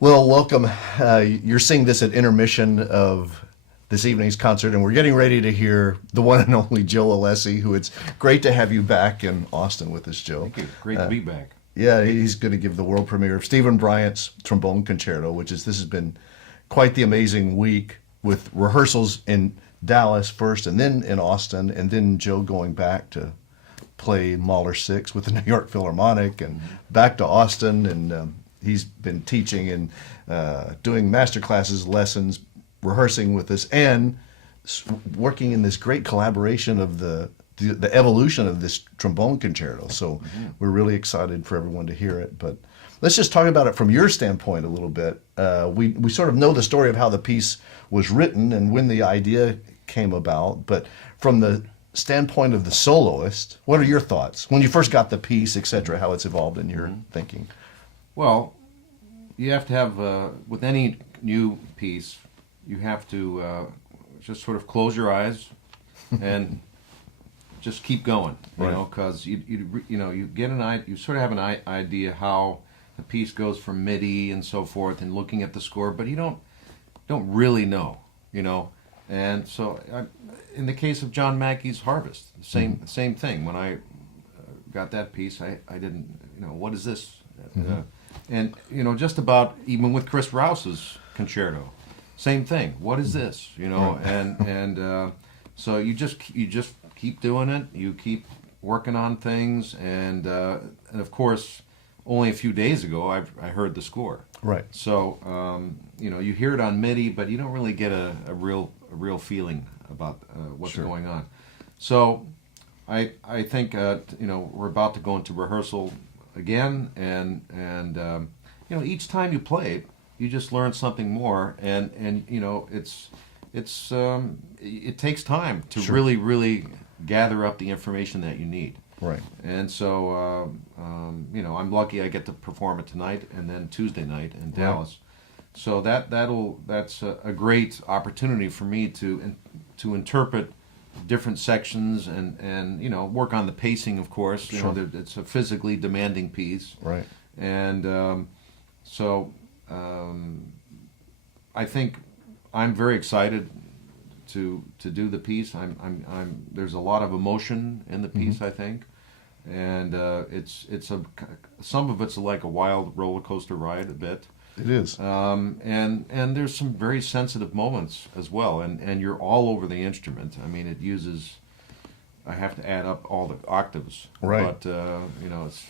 Well, welcome. You're seeing this at intermission of this evening's concert, and we're getting ready to hear the one and only Joe Alessi, who it's great to have you back in Austin with us, Joe. Thank you. Great to be back. Yeah, he's going to give the world premiere of Steven Bryant's Trombone Concerto, this has been quite the amazing week with rehearsals in Dallas first and then in Austin, and then Joe going back to play Mahler 6 with the New York Philharmonic and back to Austin, and he's been teaching and doing master classes, lessons, rehearsing with us, and working in this great collaboration of the evolution of this trombone concerto. So we're really excited for everyone to hear it. But let's just talk about it from your standpoint a little bit. We sort of know the story of how the piece was written and when the idea came about, but from the standpoint of the soloist, what are your thoughts when you first got the piece, etc., how it's evolved in your thinking? Well, you have to have, with any new piece, you have to just sort of close your eyes and just keep going, you know, because you get you sort of have an idea how the piece goes from MIDI and so forth, and looking at the score, but you don't really know, you know, and so in the case of John Mackey's Harvest, same thing. When I got that piece, I didn't, what is this? And just about even with Chris Rouse's concerto, same thing. What is this? And so you just keep doing it. You keep working on things, and of course, only a few days ago I heard the score. Right. So you hear it on MIDI, but you don't really get a real feeling about what's going on. So I think we're about to go into rehearsal again, and each time you play it, you just learn something more, and it takes time to really gather up the information that you need. Right. And so I'm lucky I get to perform it tonight and then Tuesday night in Dallas. So that's a great opportunity for me to interpret different sections and work on the pacing, of course. It's a physically demanding piece. Right. And so I think I'm very excited to do the piece. There's a lot of emotion in the piece, I think, and some of it's like a wild roller coaster ride a bit. It is. And there's some very sensitive moments as well, and you're all over the instrument. I mean, it uses, I have to add up all the octaves. Right. But, it's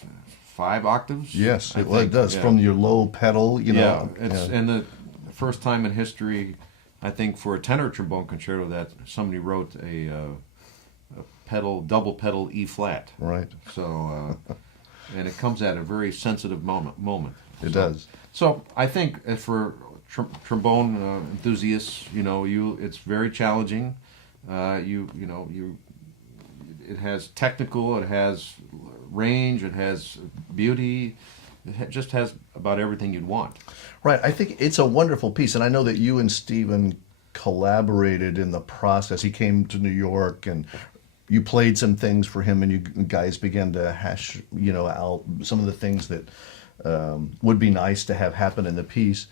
5 octaves? Yes, it does. Yeah. From your low pedal, And the first time in history, I think, for a tenor trombone concerto that somebody wrote a double pedal E flat. Right. So, and it comes at a very sensitive moment. It does. So I think for trombone enthusiasts, it's very challenging. It has technical, it has range, it has beauty. It just has about everything you'd want. Right. I think it's a wonderful piece, and I know that you and Steven collaborated in the process. He came to New York, and you played some things for him, and you guys began to hash, out some of the things that would be nice to have happen in the piece.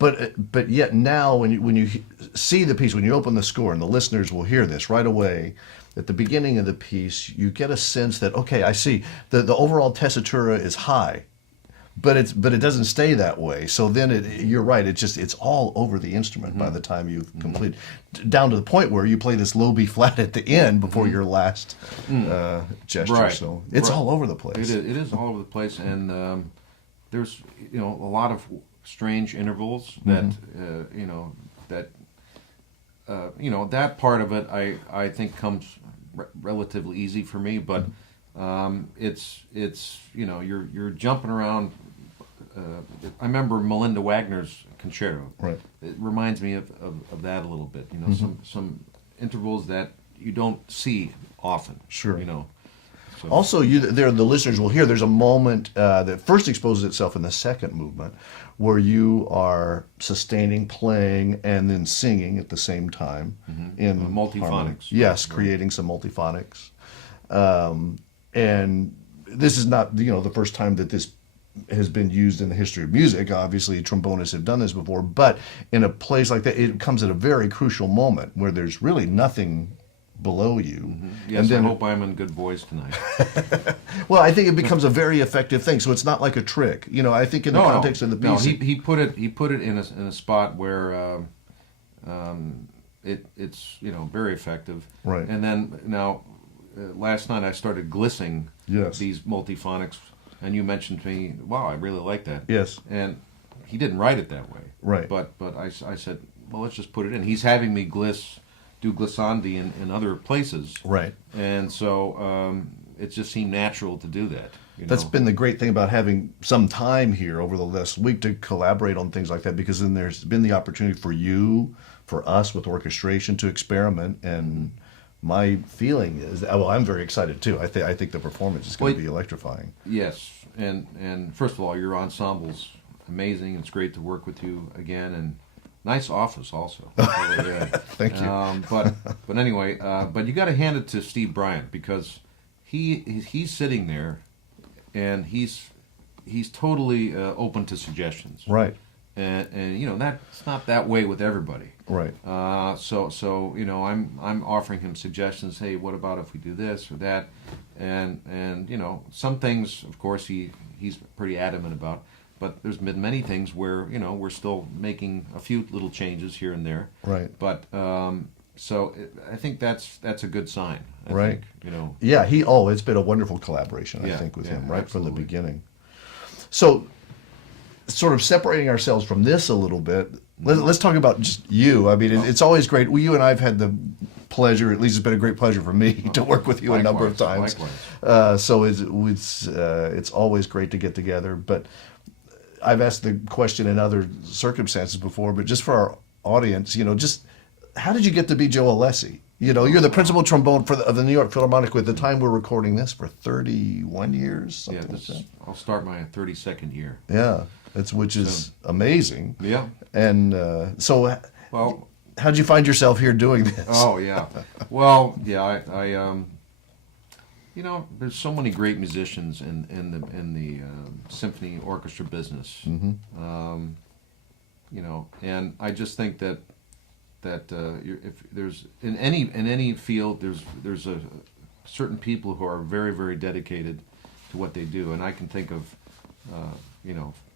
But yet now, when you see the piece, when you open the score, and the listeners will hear this right away, at the beginning of the piece, you get a sense that, okay, I see the overall tessitura is high, but it doesn't stay that way. So then you're right. It's all over the instrument by the time you've completed, down to the point where you play this low B flat at the end before your last gesture. Right. So it's all over the place. It is all over the place, and there's a lot of strange intervals that that part of it I think comes relatively easy for me, but it's you're jumping around. I remember Melinda Wagner's concerto. Right. It reminds me of that a little bit. Some intervals that you don't see often. Sure. So. Also, the listeners will hear there's a moment that first exposes itself in the second movement, where you are sustaining, playing, and then singing at the same time in multiphonics. Harmony. Yes, right. Creating some multiphonics, and this is not the first time that this has been used in the history of music. Obviously, trombonists have done this before, but in a place like that, it comes at a very crucial moment where there's really nothing below you. Yes, And then, I hope I'm in good voice tonight. well, I think it becomes a very effective thing. So it's not like a trick. You know, I think in the context of the piece, he put it in a spot where it's very effective. Right. And then now, last night I started glissing Yes. these multiphonics, and you mentioned to me, "Wow, I really like that." Yes. And he didn't write it that way. Right. But I said, well, let's just put it in. He's having me do glissandi in other places. Right. And so it just seemed natural to do that. That's been the great thing about having some time here over the last week to collaborate on things like that, because then there's been the opportunity for you, for us with orchestration to experiment. And my feeling is, well, I'm very excited too. I think the performance is going to be electrifying. Yes, and first of all, your ensemble's amazing. It's great to work with you again, and nice office also. Thank you. But anyway, but you got to hand it to Steve Bryant, because he's sitting there, and he's totally open to suggestions. Right. And that's not that way with everybody. Right. So I'm offering him suggestions. Hey, what about if we do this or that? And some things, of course, he's pretty adamant about. But there's been many things where we're still making a few little changes here and there. Right. But I think that's a good sign. I Right. think, Yeah. It's been a wonderful collaboration, I think, with him right absolutely. from the beginning. So, sort of separating ourselves from this a little bit, let's talk about just you. I mean, it's always great. You and I have had the pleasure, at least it's been a great pleasure for me, to work with you a number of times. Likewise. So it's always great to get together. But I've asked the question in other circumstances before, but just for our audience, just how did you get to be Joe Alessi? You're the principal trombone of the New York Philharmonic with the time we're recording this for 31 years. Something like that. I'll start my 32nd year. Yeah, which is amazing. Yeah. And so, well, how did you find yourself here doing this? Oh yeah. Well, yeah. I there's so many great musicians in the symphony orchestra business. Mm-hmm. And I just think that if there's in any field, there's a certain people who are very, very dedicated to what they do, and I can think of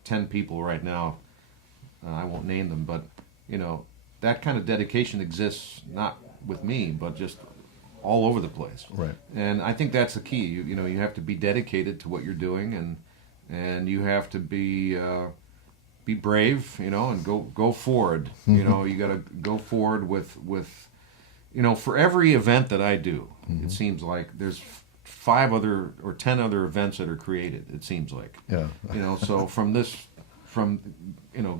10 people right now. I won't name them, but that kind of dedication exists not with me, but just all over the place. Right. And I think that's the key. You have to be dedicated to what you're doing, and you have to be brave, and go forward. You got to go forward with for every event that I do, it seems like there's 5 other or 10 other events that are created. It seems like. Yeah. So from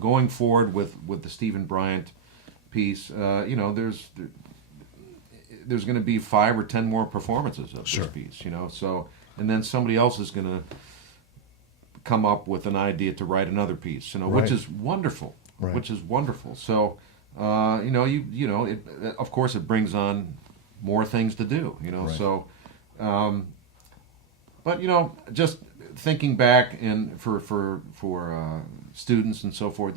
going forward with the Steven Bryant piece, there's going to be 5 or 10 more performances of Sure. this piece. So and then somebody else is going to come up with an idea to write another piece, Right. which is wonderful. Right. Which is wonderful. So, it, of course, it brings on more things to do. Right. So, but just thinking back and for students and so forth,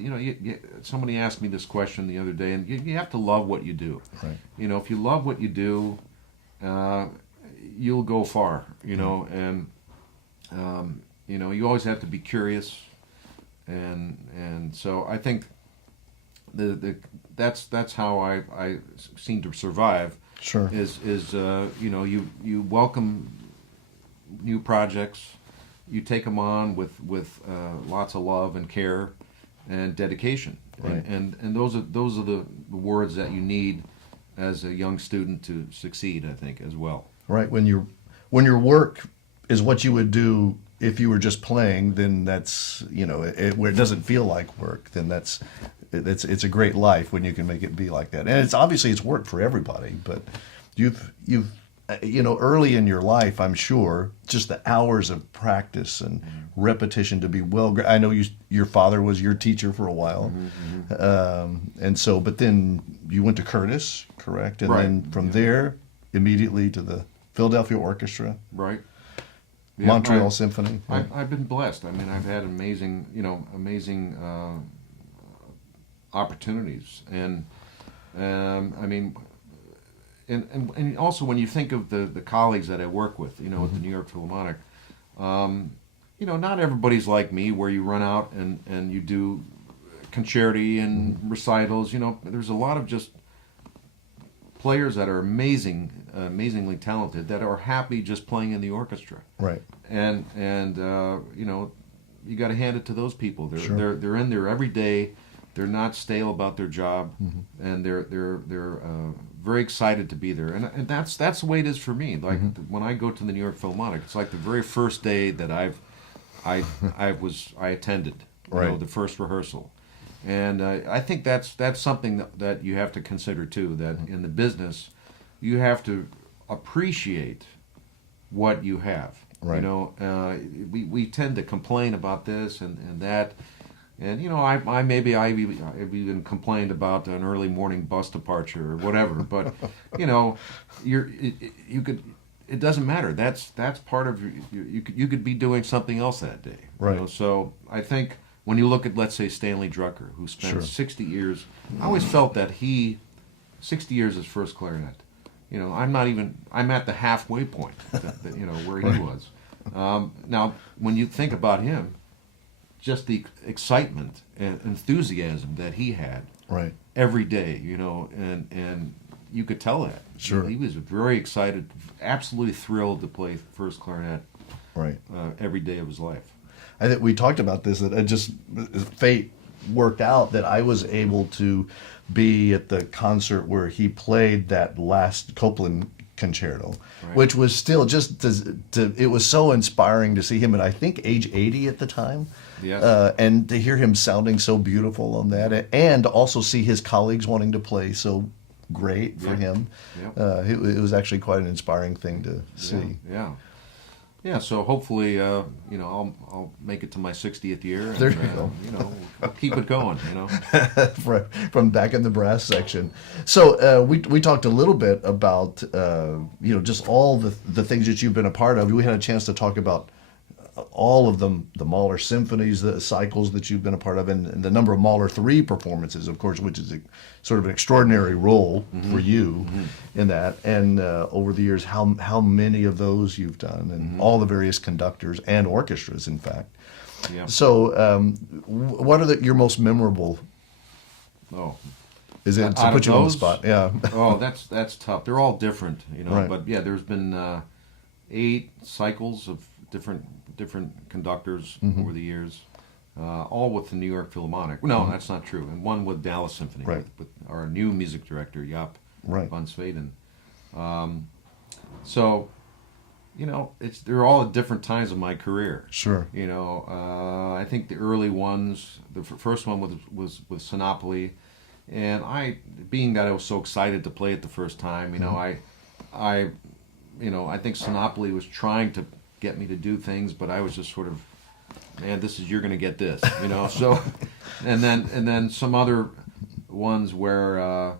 somebody asked me this question the other day, and you have to love what you do. Right. If you love what you do, you'll go far. And you always have to be curious, and so I think that's how I seem to survive. Sure. Is you welcome new projects, you take them on with lots of love and care and dedication, Right. and those are the words that you need as a young student to succeed, I think, as well. Right. When your work is what you would do if you were just playing, then that's where it doesn't feel like work. Then it's a great life when you can make it be like that. And it's work for everybody. But you've early in your life, I'm sure, just the hours of practice and repetition to be I know your father was your teacher for a while, and so. But then you went to Curtis, correct? And Right. then from there, immediately to the Philadelphia Orchestra. Right. Montreal Symphony. Yeah. I've been blessed. I mean, I've had amazing opportunities, and I mean, and also when you think of the colleagues that I work with, at the New York Philharmonic, not everybody's like me, where you run out and you do concerti and recitals. There's a lot of just players that are amazingly talented, that are happy just playing in the orchestra. Right. And you got to hand it to those people. They're in there every day. They're not stale about their job, and they're very excited to be there. And that's the way it is for me. Like when I go to the New York Philharmonic, it's like the very first day that I attended. Right. The first rehearsal. And I think that's something that you have to consider too. That in the business, you have to appreciate what you have. Right. We tend to complain about this and that, and I've even complained about an early morning bus departure or whatever. But you could. It doesn't matter. That's part of you could be doing something else that day. Right. So I think. When you look at, let's say, Stanley Drucker, who spent 60 years, I always felt that 60 years as first clarinet. I'm at the halfway point, where he was. Now, when you think about him, just the excitement and enthusiasm that he had every day, and you could tell that. Sure. He was very excited, absolutely thrilled to play first clarinet every day of his life. I think we talked about this, that fate worked out that I was able to be at the concert where he played that last Copland concerto, which was still it was so inspiring to see him at, I think, age 80 at the time. Yes. And to hear him sounding so beautiful on that, and also see his colleagues wanting to play so great for him. Yeah. It was actually quite an inspiring thing to see. Yeah. Yeah, so hopefully, I'll make it to my 60th year. And, there you go. I'll keep it going. From back in the brass section. So we talked a little bit about just all the things that you've been a part of. We had a chance to talk about all of them, the Mahler symphonies, the cycles that you've been a part of, and the number of Mahler 3 performances, of course, which is sort of an extraordinary role for you in that. And over the years, how many of those you've done, and all the various conductors and orchestras, in fact. Yeah. So what are your most memorable? Oh. Is it to put you on the spot? Yeah. Oh, that's tough. They're all different, Right. But yeah, there's been 8 cycles of different conductors over the years, all with the New York Philharmonic. No, that's not true. And one with Dallas Symphony, with our new music director, Jaap van Zweden. So, they're all at different times of my career. Sure. I think the early ones, the first one was with Sinopoli, and being that I was so excited to play it the first time, I think Sinopoli was trying to get me to do things, but I was just sort of, man, you're going to get this, So, and then some other ones where, I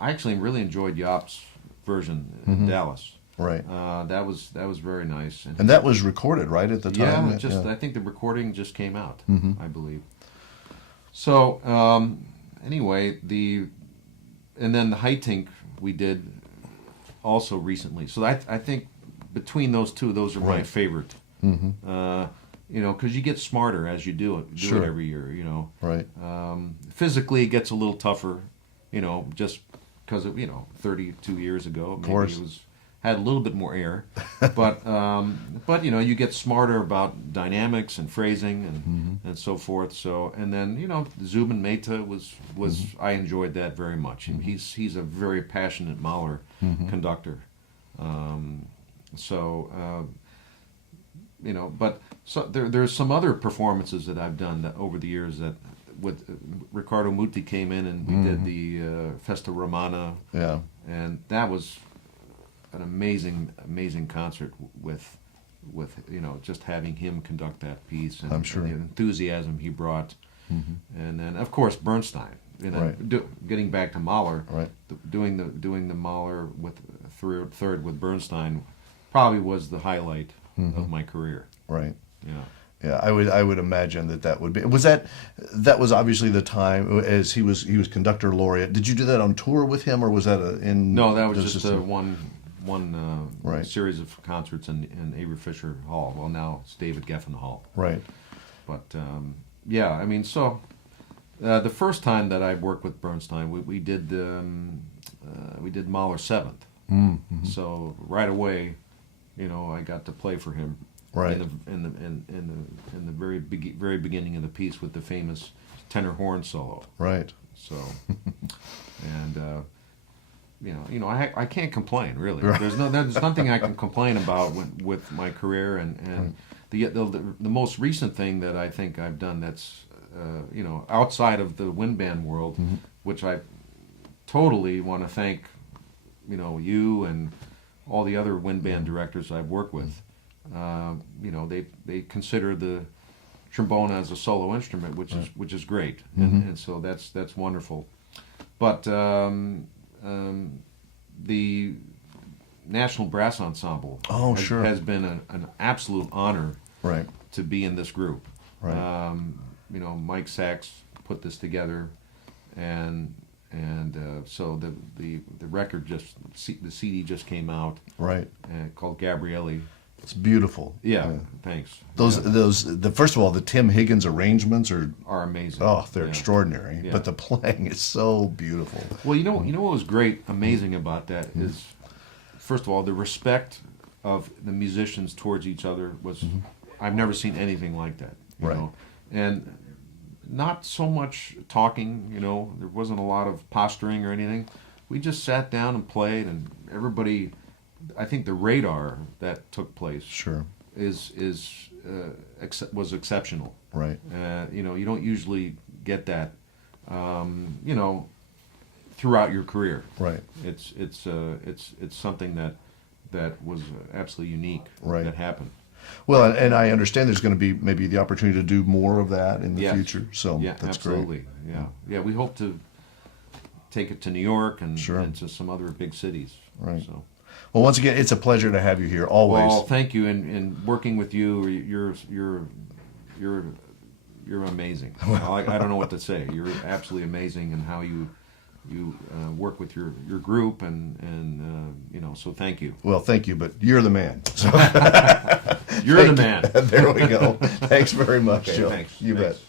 actually really enjoyed Jaap's version in Dallas. Right. That was very nice. And that was recorded, right, at the time? Yeah, I think the recording just came out, I believe. So, anyway, and then the Haitink we did also recently. So I think between those two, those are my favorite. Because you get smarter as you do it every year. Right. Physically, it gets a little tougher. Just because of 32 years ago, maybe it had a little bit more air, but you get smarter about dynamics and phrasing and so forth. So and then Zubin Mehta was I enjoyed that very much, and he's a very passionate Mahler conductor. But there's some other performances that I've done over the years that with Riccardo Muti came in and we did the Festa Romana. Yeah. And that was an amazing concert with just having him conduct that piece and, I'm sure. and the enthusiasm he brought. And then of course Bernstein. Getting back to Mahler, doing the Mahler with third with Bernstein probably was the highlight of my career. Right. Yeah. Yeah, I would imagine that would be. That was obviously the time as he was conductor laureate. Did you do that on tour with him, or was that in? No, that was the just system? one Right. series of concerts in Avery Fisher Hall. Well, now it's David Geffen Hall. Right. But yeah, I mean, so the first time that I worked with Bernstein, we did Mahler Seventh. Mm-hmm. So right away, I got to play for him. Right. In the very beginning of the piece with the famous tenor horn solo. Right. So, and I can't complain really. Right. There's nothing I can complain about with my career, and the most recent thing that I think I've done that's outside of the wind band world, Mm-hmm. which I totally want to thank you and all the other wind band directors I've worked with. They consider the trombone as a solo instrument, which is great, and so that's wonderful. But the National Brass Ensemble has been an absolute honor, Right. to be in this group. Right. Mike Sachs put this together, and so the record the CD just came out, Right. called Gabrielli. It's beautiful. Yeah, thanks. First of all, the Tim Higgins arrangements are Amazing. Oh, they're Yeah. extraordinary. Yeah. But the playing is so beautiful. Well, you know what was amazing about that is, first of all, the respect of the musicians towards each other was, I've never seen anything like that. You Right. know? And not so much talking, there wasn't a lot of posturing or anything. We just sat down and played, and everybody, I think the radar that took place Sure. was exceptional. Right. You don't usually get that, throughout your career. Right. It's something that was absolutely unique. Right. That happened. Well, and I understand there's going to be maybe the opportunity to do more of that in the Yes. future. So Yeah, that's absolutely. great. Yeah. We hope to take it to New York and Sure. to some other big cities. Right. So. Well, once again, it's a pleasure to have you here. Always. Well, thank you, and working with you, you're amazing. I don't know what to say. You're absolutely amazing, and how you work with your group, and so thank you. Well, thank you, but you're the man. So You're the man. there we go. Thanks very much, Okay, Joe. thanks. You Thanks. bet.